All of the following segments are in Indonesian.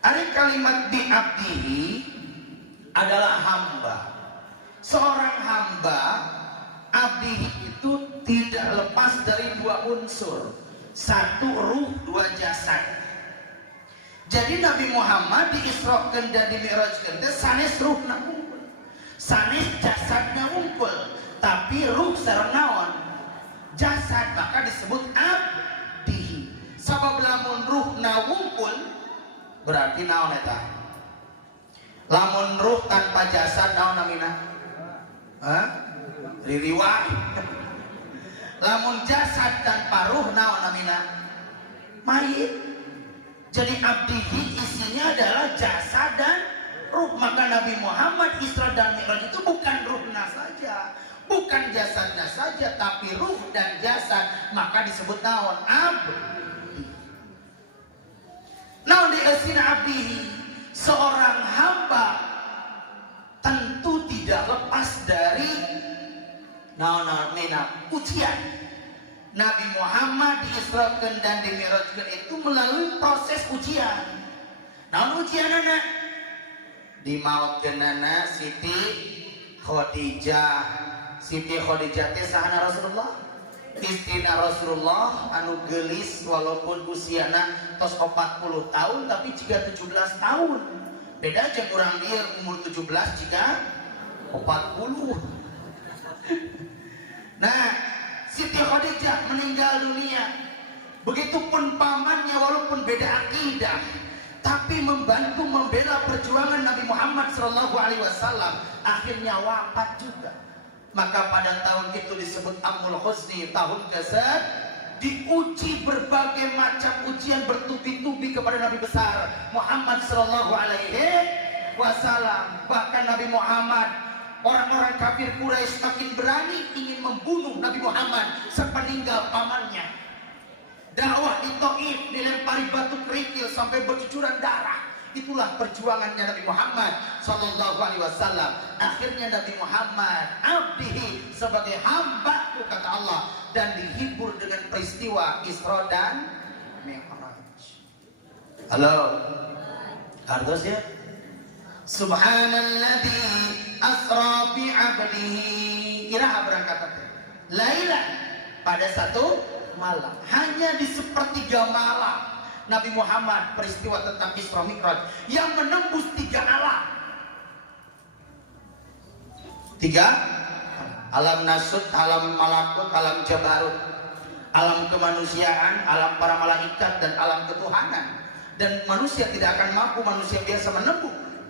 Ari kalimat bi'abdihi adalah hamba. Seorang hamba, abdihi itu tidak lepas dari dua unsur. Satu ruh, dua jasad. Jadi Nabi Muhammad diisrokan dan dimi'rajkan teh sanes ruhna unggul, sanes jasadnya unggul, tapi ruh sareng naon? Jasad, maka disebut abdihi. Sabab lamun ruhna unggul berarti naon eta? Lamun ruh tanpa jasad naon namina? Hah? Ririwai. Lamun jasad tanpa ruh naon namina? Mayit. Jadi abdihi isinya adalah jasad dan ruh. Maka Nabi Muhammad Isra dan Mi'raj itu bukan ruhnya saja, bukan jasadnya saja, tapi ruh dan jasad. Maka disebut naon? Abdi. Naon diasina abdihi? Seorang hamba tentu tidak lepas dari naon ujian. Nabi Muhammad diisrakan dan dimi'rajkan itu melalui proses ujian. Namun ujian anak dimautkeunana Siti Khadijah. Siti Khadijah teh sahana Rasulullah, istrina Rasulullah anu geulis walaupun usiana tos 40 tahun tapi jika 17 tahun. Beda jeung urang ieu umur 17 jika 40. Nah, Siti Khadijah meninggal dunia. Begitupun pamannya walaupun beda akidah, tapi membantu membela perjuangan Nabi Muhammad SAW. Akhirnya wafat juga. Maka pada tahun itu disebut Amul Husni, tahun ke-10, diuji berbagai macam ujian bertubi-tubi kepada Nabi besar Muhammad SAW. Bahkan Nabi Muhammad, orang-orang kafir Quraisy makin berani ingin membunuh Nabi Muhammad sepeninggal pamannya. Dakwah di Taif dilempari batu kerikil sampai bercucuran darah. Itulah perjuangannya Nabi Muhammad SAW. Akhirnya Nabi Muhammad abdihi, sebagai hamba kata Allah, dan dihibur dengan peristiwa Isra dan Mi'raj. Halo, harus ya. Subhanalladzi asra bi'abdihi. Iraha berangkat Laila, pada satu malam, hanya di sepertiga malam Nabi Muhammad peristiwa tentang Isra Mi'raj yang menembus 3 alam. 3 alam nasut, alam malakut, alam jabarut, alam kemanusiaan, alam para malaikat, dan alam ketuhanan. Dan manusia tidak akan mampu, manusia biasa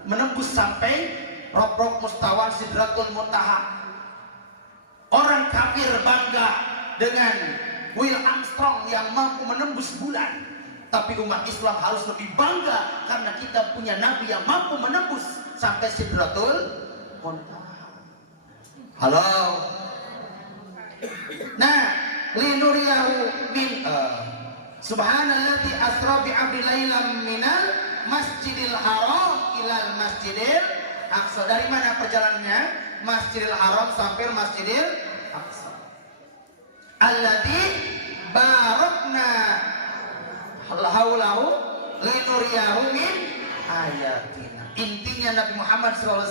menembus sampai Rob Mustawan Sidratul Muntaha. Orang kafir bangga dengan Neil Armstrong yang mampu menembus bulan, tapi umat Islam harus lebih bangga karena kita punya Nabi yang mampu menembus sampai Sidratul Muntaha. Halo. Nah, linuriyahu min subhanalladzi asra bi 'abdi lailam minal masjidil haram ilal masjidil aqsa. Dari mana perjalanannya? Masjidil Haram sampai Masjidil Aqsa. Alladzi barakna haulahu linuriyahu min ayatina. Intinya Nabi Muhammad SAW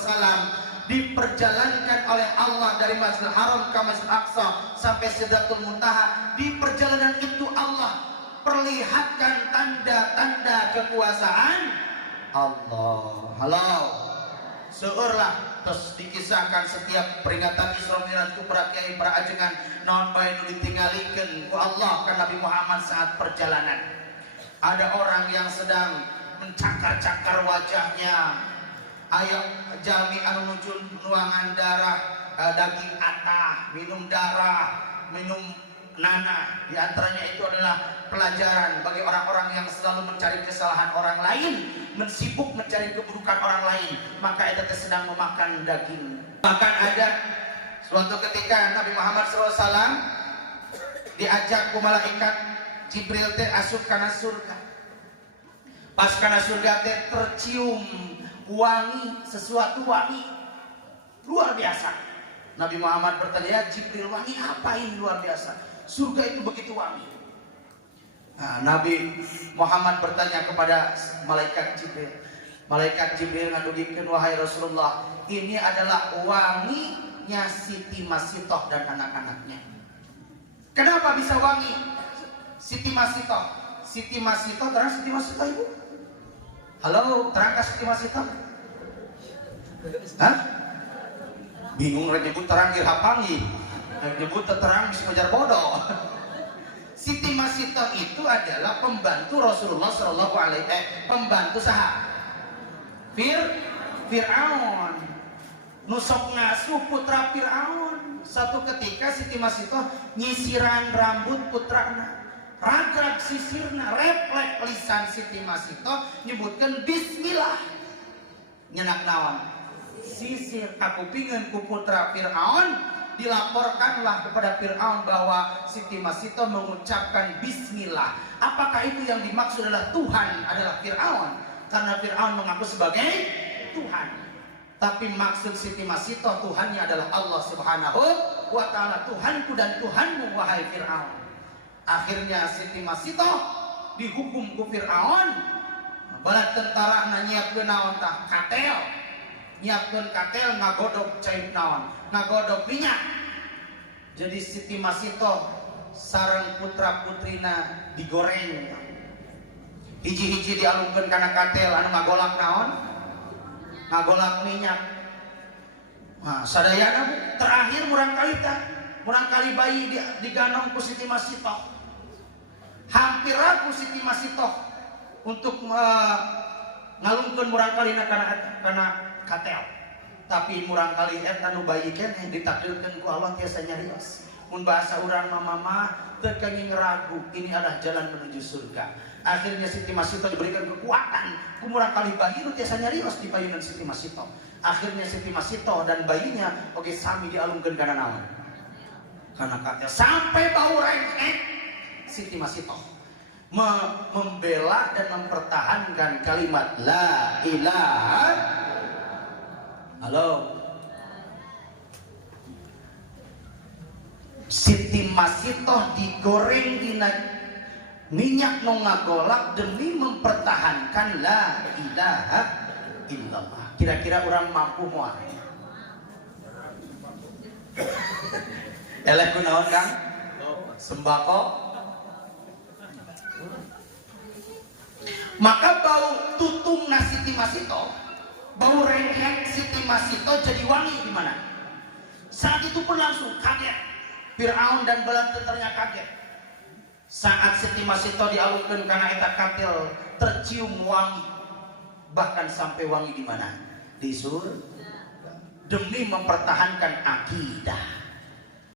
diperjalankan oleh Allah dari Masjidil Haram ke Masjidil Aqsa sampai Sidratul Muntaha. Di perjalanan itu Allah perlihatkan tanda-tanda kekuasaan Allah. Halo. Seurlah terus dikisahkan setiap peringatan Isra Mi'raj itu para kiai, para ajengan naon bae nu ditinggalikeun ku Allah ka Nabi Muhammad saat perjalanan. Ada orang yang sedang mencakar-cakar wajahnya. Aya jalmi anu nuju nuangan darah, daging atah, minum darah, minum nanah. Di antaranya itu adalah pelajaran bagi orang-orang yang selalu mencari kesalahan orang lain, mensibuk mencari keburukan orang lain, maka itu sedang memakan daging. Bahkan ada suatu ketika Nabi Muhammad SAW diajak ku malaikat Jibril teh asup kana surga. Pas kana surga teh tercium wangi, sesuatu wangi luar biasa. Nabi Muhammad bertanya, ya Jibril, wangi apa ini luar biasa? Surga itu begitu wangi. Nah, Nabi Muhammad bertanya kepada malaikat Jibril. Malaikat Jibril ngadugikeun, wahai Rasulullah, ini adalah wanginya Siti Masitoh dan anak-anaknya. Kenapa bisa wangi Siti Masitoh? Siti Masitoh, terang Siti Masitoh ibu? Halo, terang Siti Masitoh? Hah? Bingung rek nyebut terang irhapangi. Rek nyebut terang bisa mengejar bodoh. Siti Masitoh itu adalah pembantu Rasulullah Shallallahu Alaihi pembantu saha? Fir'aun. Nusok ngasuh putra Fir'aun. Satu ketika Siti Masitoh nyisiran rambut putrana, ragrak sisirna, refleks lisan Siti Masitoh nyebutkan Bismillah. Nyenak naon? Sisir. Aku pingin ku putra Fir'aun. Dilaporkanlah kepada Fir'aun bahwa Siti Masitoh mengucapkan Bismillah. Apakah itu yang dimaksud adalah Tuhan adalah Fir'aun? Karena Fir'aun mengaku sebagai Tuhan. Tapi maksud Siti Masitoh Tuhannya adalah Allah Subhanahu wa Ta'ala. Tuhanku dan Tuhanmu wahai Fir'aun. Akhirnya Siti Masitoh dihukum ku Fir'aun. Bala tentara nyiapkeun naon tah? Katel. Nyiapkeun katel ngagodog cai naon? Ngagodog minyak. Jadi Siti Masitoh sareng putra putrina digoreng. Hiji-hiji dialungkeun kana katel anu ngagolak naon? Ngagolak minyak. Nah, sadayana terakhir murang kali bayi diganong ku Siti Masitoh. Hampir aku Siti Masitoh untuk ngalungkeun murang kalina kana katel. Tapi murang kali eta nu bayi keneh ditakdirkeun ku Allah tiasa nyarios. Mun bahasa urang mama teu kenging ragu, ini adalah jalan menuju surga. Akhirnya Siti Masitoh diberikan kekuatan ku murang kali bayi nu tiasa nyarios di payunan Siti Masitoh. Akhirnya Siti Masitoh dan bayinya oge sami dialungkeun kana naon? Kana katel sampai bau rengek. Siti Masitoh membela dan mempertahankan kalimat la ilaha. Halo. Siti Masitoh digoreng dina minyak nu ngagolak demi mempertahankan la ilaha illallah. Kira-kira orang mampu moal. Eleh kunaon Kang? Sembako. Maka bau tutungna Siti Masitoh, bau rengek Siti Masitoh jadi wangi di mana? Saat itu pun langsung kaget. Fir'aun dan bala tentaranya kaget. Saat Siti Masitoh dialungkeun kana eta katil, tercium wangi. Bahkan sampai wangi di mana? Di surga. Demi mempertahankan akidah.